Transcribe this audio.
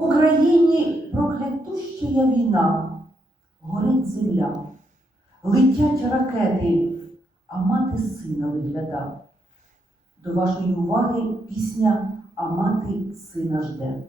Україні проклятуща війна, горить земля, летять ракети, а мати сина вигляда. До вашої уваги пісня А мати сина жде.